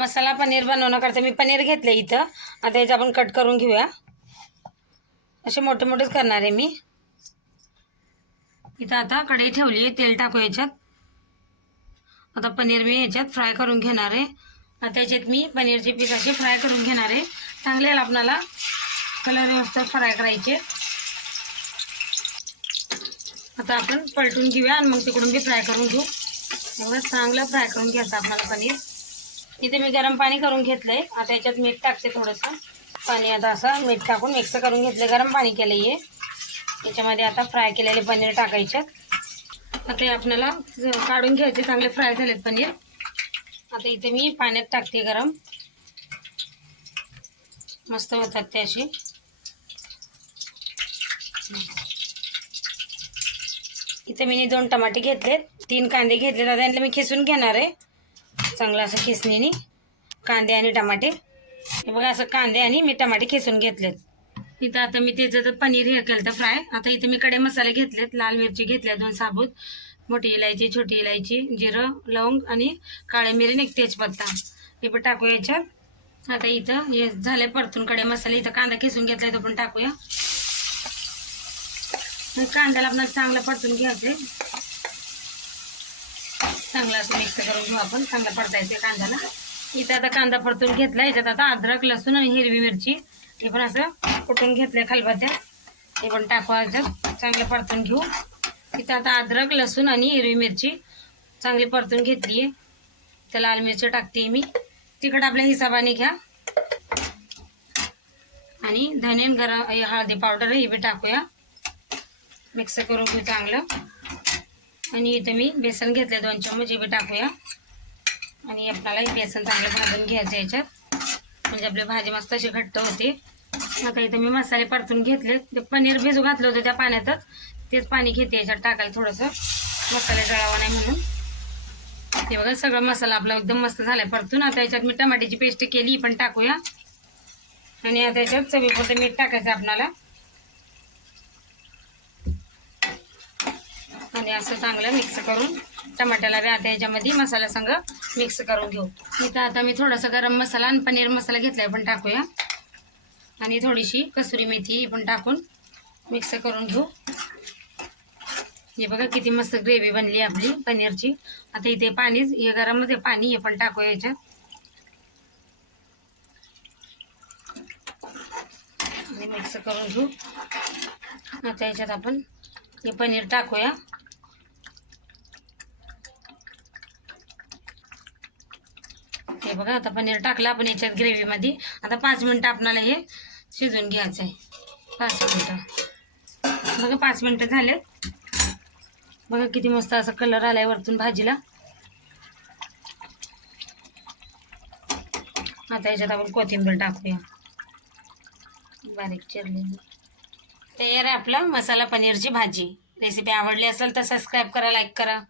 मसाला पनीर बनवण्याकरता मी पनीर घेतलं इथं. आता याचं आपण कट करून घेऊया. असे मोठे मोठेच करणार आहे मी. इथं आता कढई ठेवली आहे. तेल टाकू याच्यात. आता पनीर मी याच्यात फ्राय करून घेणार आहे. आता याच्यात मी पनीरचे पीस असे फ्राय करून घेणार आहे. चांगले आपणाला. कलर व्यवस्थित फ्राय करायचे. आता आपण पलटून घेऊया आणि मग तिकडून बी फ्राय करून घेऊ. एवढं चांगलं फ्राय करून घ्यायचं आपल्याला पनीर. इथे मी गरम पाणी करून घेतलंय. आता याच्यात मीठ टाकते थोडंसं. पाणी आता असं मीठ टाकून मिक्स करून घेतलं गरम पाणी केलं आहे याच्यामध्ये आता फ्राय केलेले पनीर टाकायच्यात आता हे आपल्याला काढून घ्यायचे. चांगले फ्राय झालेत पनीर. आता इथे मी पाण्यात टाकते गरम. मस्त होतात ते असे इथे मी दोन टमाटे घेतलेत. तीन कांदे घेतलेत. आता यांना मी खिसून घेणार आहे. चांगलं असं खिसणीने कांदे आणि टमाटे. हे बघा असं कांदे आणि मी टमाटे खिसून घेतलेत. इथं आता मी त्याचं तर पनीर हे केलं तर फ्राय. आता इथे मी कडे मसाले घेतलेत. लाल मिरची घेतल्या दोन साबूत मोठी इलायची छोटी इलायची जिरं लवंग आणि काळे मिरी एक तेजपत्ता. हे पण टाकू याच्यात. आता इथं हे झाले परतून कडे मसाले. इथं कांदा खिसून घेतलाय तो पण टाकूया. कांद्याला आपल्याला चांगलं परतून घ्यायचं चांगलं असं मिक्स करून घेऊ आपण. चांगलं परतायचं कांद्याला. इथं आता कांदा परतून घेतला याच्यात आता अद्रक लसूण आणि हिरवी मिरची. हे पण असं कुटून घेतलंय खलबत्त्या हे पण टाकू याच्यात चांगलं परतून घेऊ. इथं आता अद्रक लसूण आणि हिरवी मिरची चांगली परतून घेतली आहे. तर लाल मिरची टाकते मी. तिखट आपल्या हिशोबाने घ्या. आणि धने गरम हे हळदी पावडर हे बी टाकूया. मिक्स करून घेऊ चांगलं. आणि इथं मी बेसन घेतले दोन चम्मच बी टाकूया. आणि आपल्याला बेसन चांगलं भाजून घ्यायचं याच्यात. म्हणजे आपली भाजी मस्त अशी घट्ट होते. आता इथं मी मसाले परतून घेतले ते पनीर भिजू घातलं होतं त्या पाण्यातच. तेच पाणी घेते याच्यात टाकायला थोडंसं. मसाले जळावा नाही म्हणून. ते बघा सगळा मसाला आपला एकदम मस्त झालाय. परतून आता याच्यात मी टमाट्याची पेस्ट केली पण टाकूया. आणि आता याच्यात चवीपुरतं मीठ टाकायचं आपणाला. आणि असं चांगलं मिक्स करून टमाट्याला बी आता याच्यामध्ये मसाला संग मिक्स करून घेऊ. इथं आता मी थोडासा गरम मसाला आणि पनीर मसाला घेतलाय पण टाकूया. आणि थोडीशी कसुरी मेथी पण टाकून मिक्स करून घेऊ. हे बघा किती मस्त ग्रेव्ही बनली आपली पनीरची. आता इथे पाणी हे गरममध्ये पाणी हे पण टाकूया याच्यात. आणि मिक्स करून घेऊ. आता याच्यात आपण हे पनीर टाकूया. हे बघा आता पनीर टाकलं आपण याच्यात ग्रेव्हीमध्ये आता पाच मिनटं आपणाला हे शिजवून घ्यायचं आहे पाच मिनटं. बघा पाच मिनटं झालेत. बघा किती मस्त असा कलर आलाय वरतून भाजीला. आता याच्यात आपण कोथिंबीर टाकूया. बारीक चिरलेली. तयार आहे आपला मसाला पनीरची भाजी. रेसिपी आवडली असेल तर सबस्क्राईब करा लाईक करा.